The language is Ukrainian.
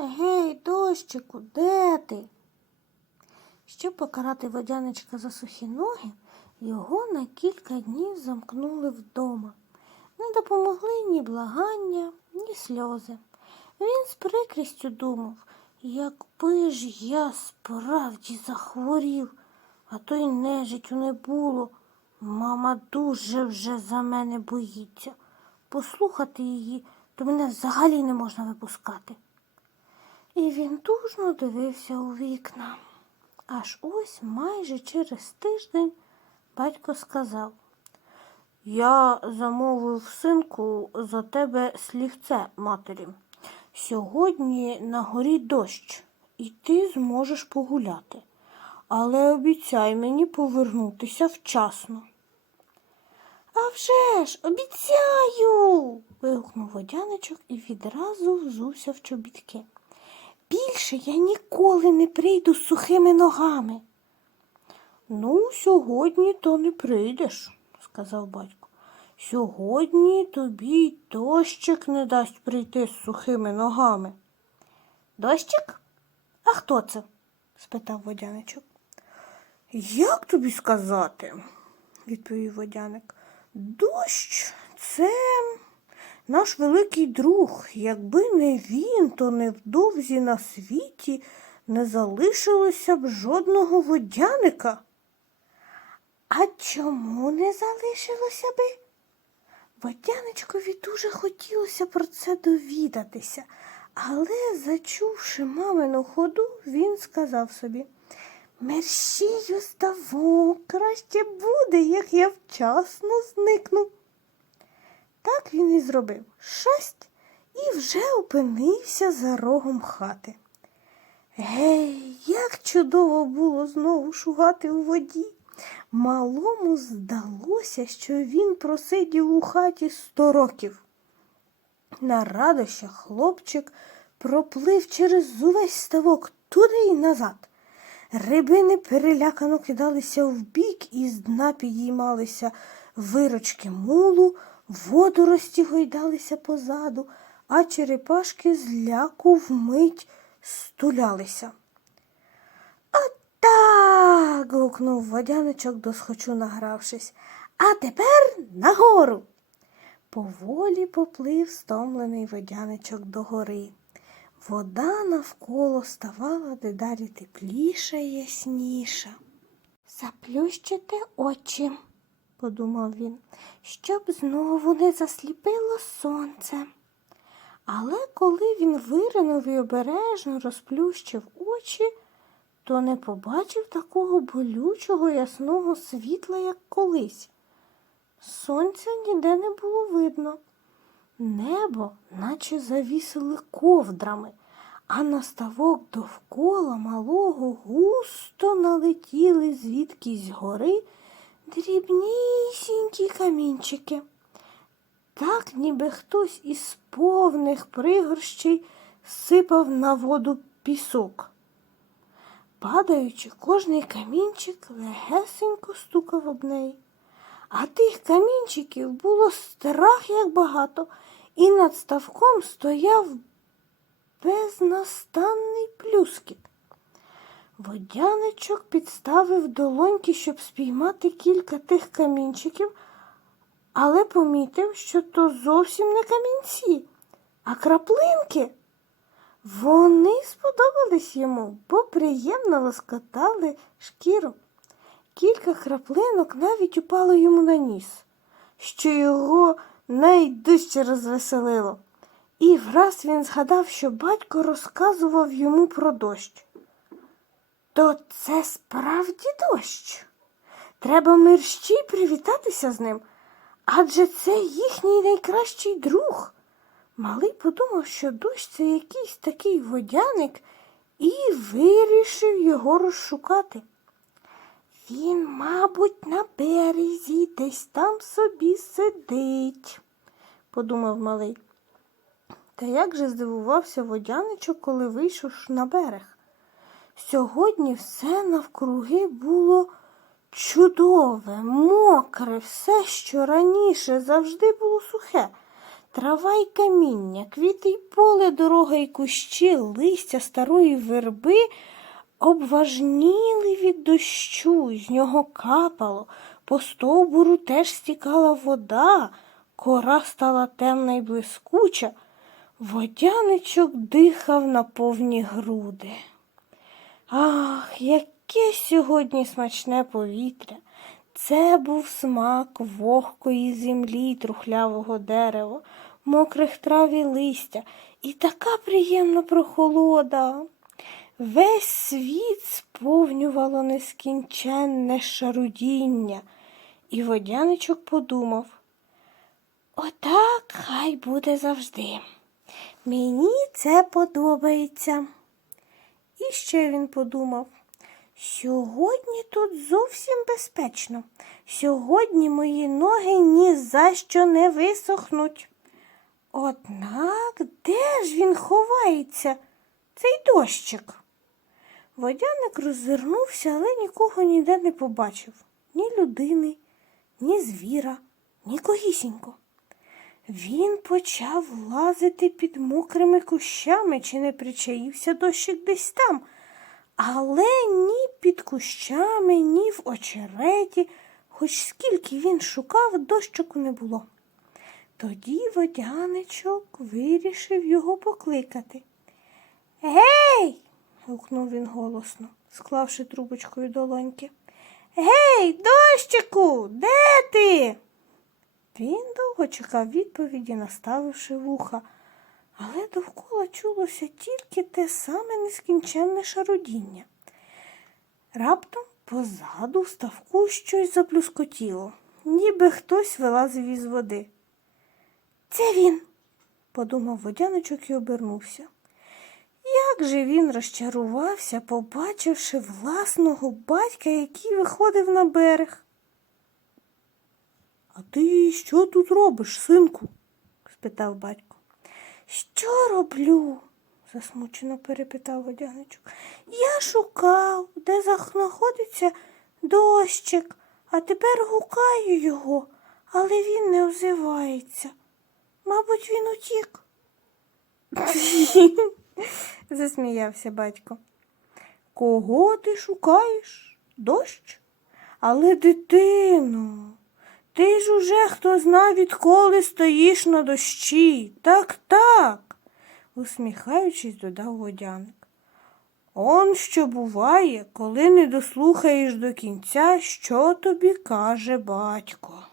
Гей, дощику, де ти? Щоб покарати водяничка за сухі ноги, його на кілька днів замкнули вдома. Не допомогли ні благання, ні сльози. Він з прикрістю думав, якби ж я справді захворів, а то й нежиттю не було. Мама дуже вже за мене боїться. Послухати її, то мене взагалі не можна випускати. І він тужно дивився у вікна. Аж ось майже через тиждень батько сказав Я замовив синку за тебе слівце матері. Сьогодні на горі дощ, і ти зможеш погуляти. Але обіцяй мені повернутися вчасно. А вже ж, обіцяю. вигукнув водяничок і відразу взувся в чобітки. Більше я ніколи не прийду з сухими ногами. Ну, сьогодні то не прийдеш, сказав батько. Сьогодні тобі й дощик не дасть прийти з сухими ногами. Дощик? А хто це? спитав водяничок. Як тобі сказати? відповів водяник. Дощ це наш великий друг. Якби не він, то невдовзі на світі не залишилося б жодного водяника. А чому не залишилося би? Водяничкові дуже хотілося про це довідатися, але, зачувши мамину ходу, він сказав собі Мерщію ставок, краще буде, як я вчасно зникну. Так він і зробив шасть і вже опинився за рогом хати. Гей, як чудово було знову шугати у воді. Малому здалося, що він просидів у хаті сто років. На радощах хлопчик проплив через увесь ставок туди й назад. Рибини перелякано кидалися вбік і з дна підіймалися вирочки мулу, водорості гойдалися позаду, а черепашки з ляку вмить стулялися. Отак. гукнув водяничок, досхочу награвшись. А тепер нагору. Поволі поплив стомлений водяничок догори. Вода навколо ставала дедалі тепліша і ясніша. Заплющити очі, подумав він, щоб знову не засліпило сонце. Але коли він виринув і обережно розплющив очі, то не побачив такого болючого ясного світла, як колись. Сонця ніде не було видно. Небо, наче завісили ковдрами, а на ставок довкола малого густо налетіли звідкись гори дрібнісінькі камінчики. Так, ніби хтось із повних пригорщей сипав на воду пісок. Падаючи, кожний камінчик легесенько стукав об неї. А тих камінчиків було страх як багато, і над ставком стояв безнастанний плюскіт. Водяничок підставив долоньки, щоб спіймати кілька тих камінчиків, але помітив, що то зовсім не камінці, а краплинки. Вони сподобались йому, бо приємно лоскотали шкіру. Кілька краплинок навіть упало йому на ніс, що його найдужче розвеселило. І враз він згадав, що батько розказував йому про дощ. То це справді дощ. Треба мерщій привітатися з ним, адже це їхній найкращий друг. Малий подумав, що дощ це якийсь такий водяник, і вирішив його розшукати. Він, мабуть, на березі десь там собі сидить, подумав малий. Та як же здивувався водяничок, коли вийшов на берег. Сьогодні все навкруги було чудове, мокре, все, що раніше завжди було сухе. Трава й каміння, квіти й поле, дорога й кущі, листя старої верби обважніли від дощу, з нього капало, по стовбуру теж стікала вода, кора стала темна й блискуча, водяничок дихав на повні груди. Ах, яке сьогодні смачне повітря! Це був смак вогкої землі трухлявого дерева, мокрих трав і листя, і така приємна прохолода. Весь світ сповнювало нескінченне шарудіння, і водяничок подумав Отак хай буде завжди. Мені це подобається. І ще він подумав. Сьогодні тут зовсім безпечно. Сьогодні мої ноги ні за що не висохнуть. Однак де ж він ховається, цей дощик? Водяник роззирнувся, але нікого ніде не побачив ні людини, ні звіра, ні когісінько. Він почав лазити під мокрими кущами, чи не причаївся дощик десь там. Але ні під кущами, ні в очереті, хоч скільки він шукав, дощику не було. Тоді водяничок вирішив його покликати. Гей. гукнув він голосно, склавши трубочкою долоньки. Гей, дощику, де ти? Він довго чекав відповіді, наставивши вуха, але довкола чулося тільки те саме нескінченне шарудіння. Раптом позаду в ставку щось заплюскотіло, ніби хтось вилазив із води. Це він, подумав водяночок і обернувся. Як же він розчарувався, побачивши власного батька, який виходив на берег. А ти що тут робиш, синку? спитав батько. Що роблю? засмучено перепитав водяничок. Я шукав, де знаходиться дощик, а тепер гукаю його, але він не озивається. Мабуть, він утік. засміявся батько. Кого ти шукаєш? Дощ? Але, дитино, ти ж уже хто зна, відколи стоїш на дощі. Так, так, усміхаючись, додав водяник. Он що буває, коли не дослухаєш до кінця, що тобі каже батько.